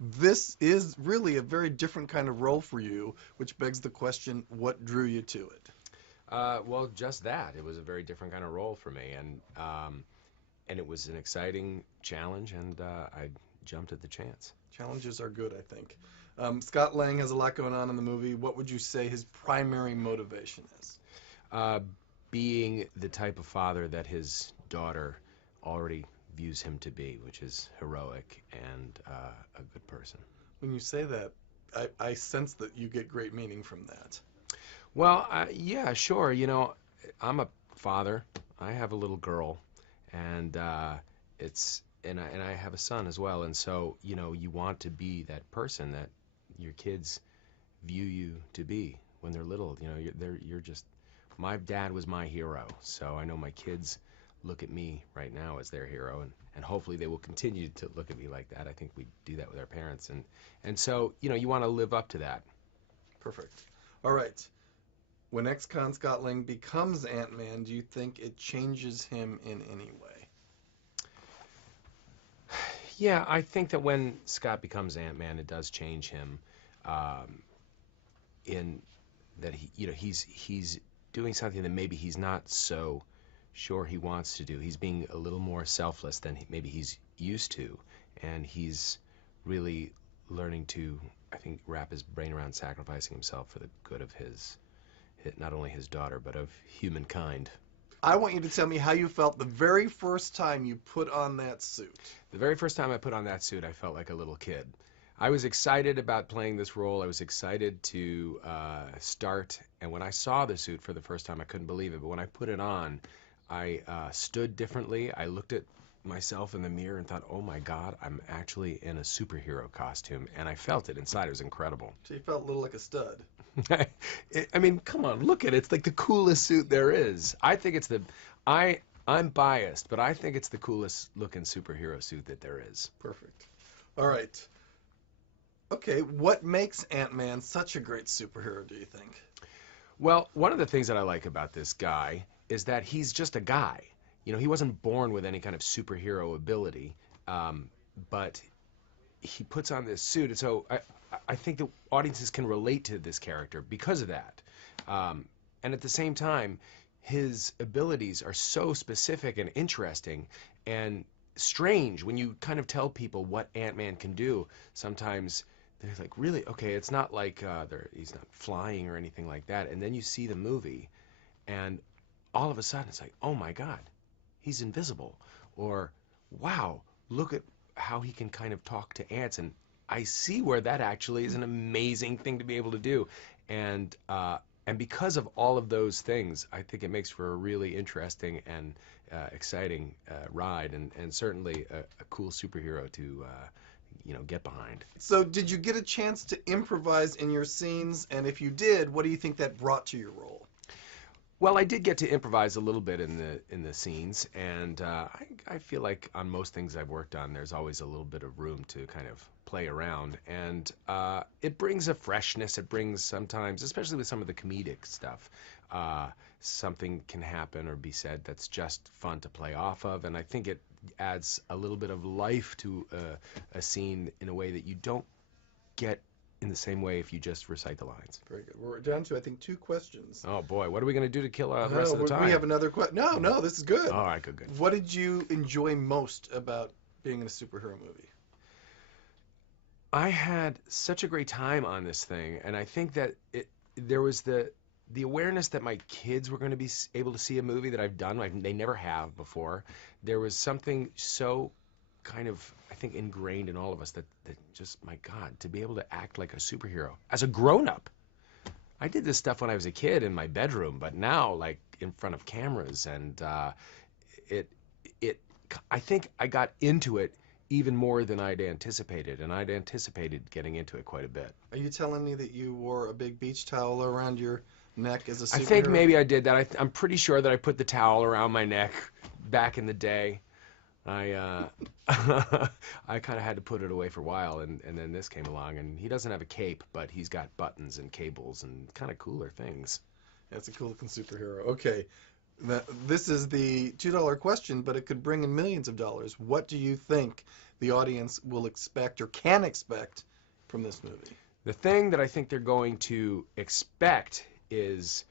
This is really a very different kind of role for you, which begs the question, what drew you to it? Well, just that. It was a very different kind of role for me, and it was an exciting challenge, and I jumped at the chance. Challenges are good, I think. Scott Lang has a lot going on in the movie. What would you say his primary motivation is? Uh, Being the type of father that his daughter already views him to be, which is heroic and a good person. When you say that, I sense that you get great meaning from that. Well, yeah, sure. I'm a father. I have a little girl, and I have a son as well. And so, you want to be that person that your kids view you to be when they're little. You're just my dad was my hero. So I know my kids look at me right now as their hero, and hopefully they will continue to look at me like that. I think we do that with our parents, and so you want to live up to that. Perfect. All right. When ex-con Scott Lang becomes Ant-Man, do you think it changes him in any way? Yeah, I think that when Scott becomes Ant-Man, it does change him. Um, in that he's doing something that maybe he's not so sure he wants to do. He's being a little more selfless than maybe he's used to, and he's really learning to, I think, wrap his brain around sacrificing himself for the good of not only his daughter but of humankind. I want you to tell me how you felt the very first time you put on that suit. The very first time I put on that suit, I felt like a little kid. I was excited about playing this role. I was excited to start. And when I saw the suit for the first time, I couldn't believe it. But when I put it on, I stood differently. I looked at myself in the mirror and thought, oh my God, I'm actually in a superhero costume. And I felt it inside. It was incredible. So you felt a little like a stud. I mean, come on, look at it. It's like the coolest suit there is. I think it's I'm biased, but I think it's the coolest looking superhero suit that there is. Perfect. All right. Okay, what makes Ant-Man such a great superhero, do you think? Well, one of the things that I like about this guy is that he's just a guy. He wasn't born with any kind of superhero ability, but he puts on this suit, and so I think that audiences can relate to this character because of that. And at the same time, his abilities are so specific and interesting and strange when you kind of tell people what Ant-Man can do. Sometimes they're like, really? Okay, it's not like he's not flying or anything like that. And then you see the movie, and all of a sudden it's like, oh my God, he's invisible. Or, wow, look at how he can kind of talk to ants. And I see where that actually is an amazing thing to be able to do. And because of all of those things, I think it makes for a really interesting and exciting ride, and certainly a cool superhero to get behind. So did you get a chance to improvise in your scenes? And if you did, what do you think that brought to your role? Well, I did get to improvise a little bit in the scenes, and I feel like on most things I've worked on, there's always a little bit of room to kind of play around, and it brings a freshness. It brings sometimes, especially with some of the comedic stuff, something can happen or be said that's just fun to play off of, and I think it adds a little bit of life to a scene in a way that you don't get in the same way if you just recite the lines. Very good. We're down to, I think, 2 questions. Oh boy, what are we going to do to kill the No, rest of the time? we have another question. No, this is good. All right, good. What did you enjoy most about being in a superhero movie? I had such a great time on this thing, and I think that there was the awareness that my kids were going to be able to see a movie that I've done. They never have before. There was something so kind of, I think, ingrained in all of us that just, my God, to be able to act like a superhero as a grown-up. I did this stuff when I was a kid in my bedroom, but now, like, in front of cameras, and it I think I got into it even more than I'd anticipated, and I'd anticipated getting into it quite a bit. Are you telling me that you wore a big beach towel around your neck as a superhero? I think maybe I did that. I'm pretty sure that I put the towel around my neck back in the day. I I kind of had to put it away for a while, and then this came along, and he doesn't have a cape, but he's got buttons and cables and kind of cooler things. That's a cool looking superhero. Okay. This is the $2 question, but it could bring in millions of dollars. What do you think the audience will expect or can expect from this movie? The thing that I think they're going to expect is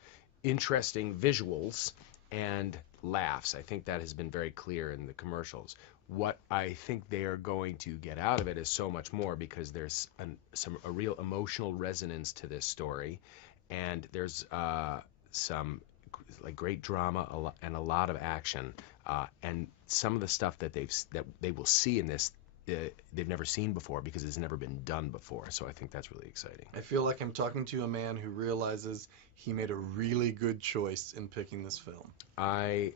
interesting visuals and laughs. I think that has been very clear in the commercials. What I think they are going to get out of it is so much more, because there's a real emotional resonance to this story, and there's some like great drama and a lot of action, and some of the stuff that they will see in this, they've never seen before, because it's never been done before. So I think that's really exciting. I feel like I'm talking to a man who realizes he made a really good choice in picking this film. I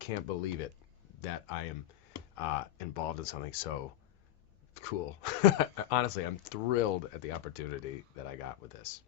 can't believe it that I am involved in something so cool. Honestly, I'm thrilled at the opportunity that I got with this.